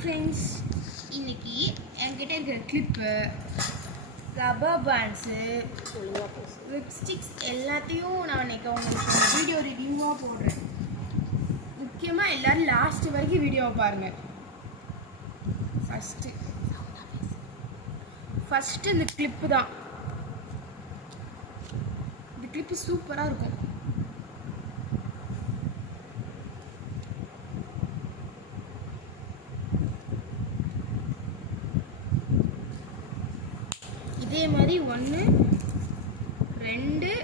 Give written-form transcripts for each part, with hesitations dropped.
Friends, இன்னைக்கு என்கிட்ட இருக்கிற கிளிப்பு, ரப்பர் பேண்ட்ஸு, லிப்ஸ்டிக்ஸ் எல்லாத்தையும் நான் இன்னைக்கு உங்களுக்கு வீடியோ ரிவ்யூவாக போடுறேன். முக்கியமாக எல்லோரும் லாஸ்ட் வரைக்கும் வீடியோவை பாருங்கள். ஃபஸ்ட்டு இந்த கிளிப்பு தான். இந்த கிளிப்பு சூப்பராக இருக்கும். இதே மாதிரி 1 2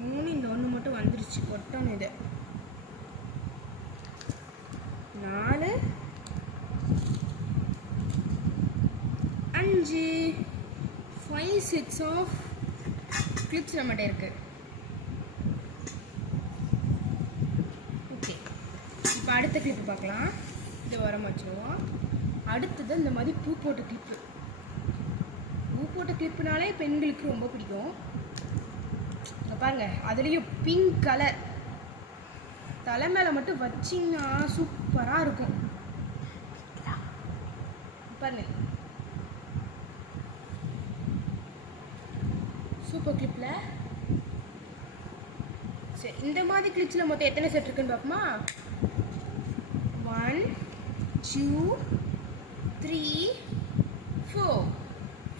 3 இந்த ஒன்று மட்டும் வந்துருச்சு. ஒட்டணும் இது 4 5 5 sets ஆஃப் கிளிப்ஸ் நம்மகிட்ட இருக்கு. ஓகே, இப்போ அடுத்த கிளிப்பு பார்க்கலாம். இதை வர வச்சுருவோம். அடுத்தது இந்த மாதிரி பூ போட்ட கிளிப்பு. பூ போட்ட கிளிப்புனாலே பெண்களுக்கு ரொம்ப பிடிக்கும். இங்கே பாருங்கள், அதுலேயும் பிங்க் கலர். தலை மேலே மட்டும் வச்சிங்கன்னா சூப்பராக இருக்கும். பாருங்க, சூப்பர் கிளிப்பில். சரி, இந்த மாதிரி கிளிப்ஸில் மொத்தம் எத்தனை செட் இருக்குன்னு பார்ப்போமா? 1 2 3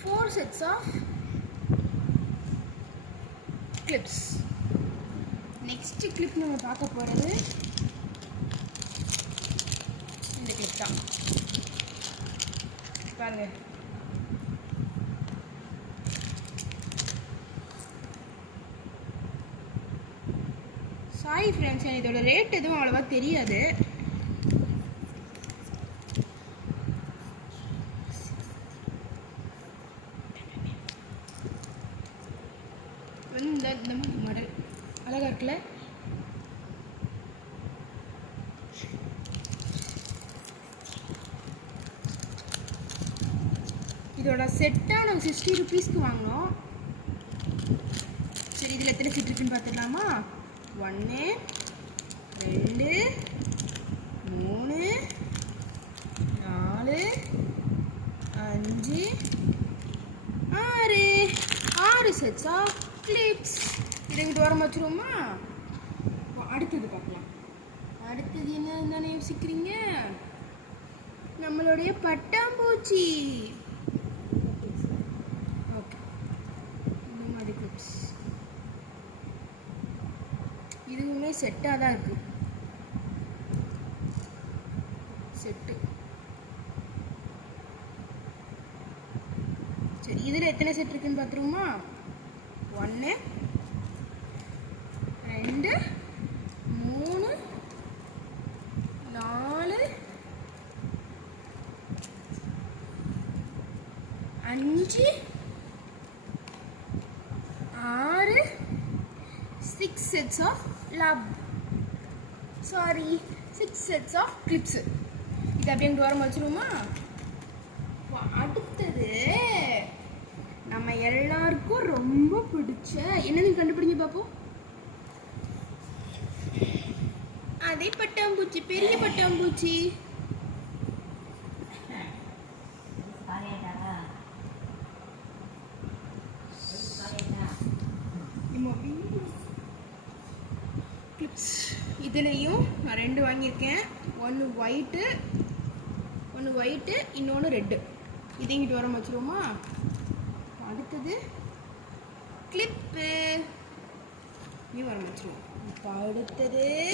4 sets of clips. Next clip நம்ம பார்க்க போகிறது இந்த கிளிப் தான். பாருங்க, சாரி ஃப்ரெண்ட்ஸ், எனக்கு இதோட ரேட் எதுவும் அவ்வளோவா தெரியாது. இந்த மாடல் அழகா இருக்குல்ல? இதோட செட்டாக நாங்கள் 60 rupeesக்கு வாங்கினோம். சரி, இதில் எத்தனை செட் இருக்குன்னு பார்த்துடலாமா? 1 2 3 4 5 6 sets of clips. இதை விட்டு வர வச்சுருவோமா? அடுத்தது பார்க்கலாம். அடுத்தது என்னன்னு யோசிக்கிறீங்க? நம்மளுடைய பட்டாம்பூச்சி. ஓகே, இந்த மாதிரி கிளிப்ஸ் இதுவுமே செட்டாக தான் இருக்கு. செட்டு. சரி, இதில் எத்தனை செட் இருக்குன்னு பார்த்துருவோமா? 1 2 3 4 5 6 6 sets of six sets of clips. இது அப்படியே இங்கே வர வச்சுருவோமா? அடுத்தது நம்ம எல்லாருக்கும் ரொம்ப பிடிச்ச என்னன்னு கண்டுபிடிங்க பார்ப்போம். அதே பட்டாம்பூச்சி, பெரிய பட்டாம்பூச்சி. கிளிப்ஸ் இதுலேயும் நான் 2 வாங்கியிருக்கேன். ஒன்று ஒயிட்டு இன்னொன்று ரெட்டு. இது இங்கிட்டு வர வச்சுருவோமா? அடுத்தது கிளிப்பு, நீ வர வச்சுருவோம். இப்போ அடுத்தது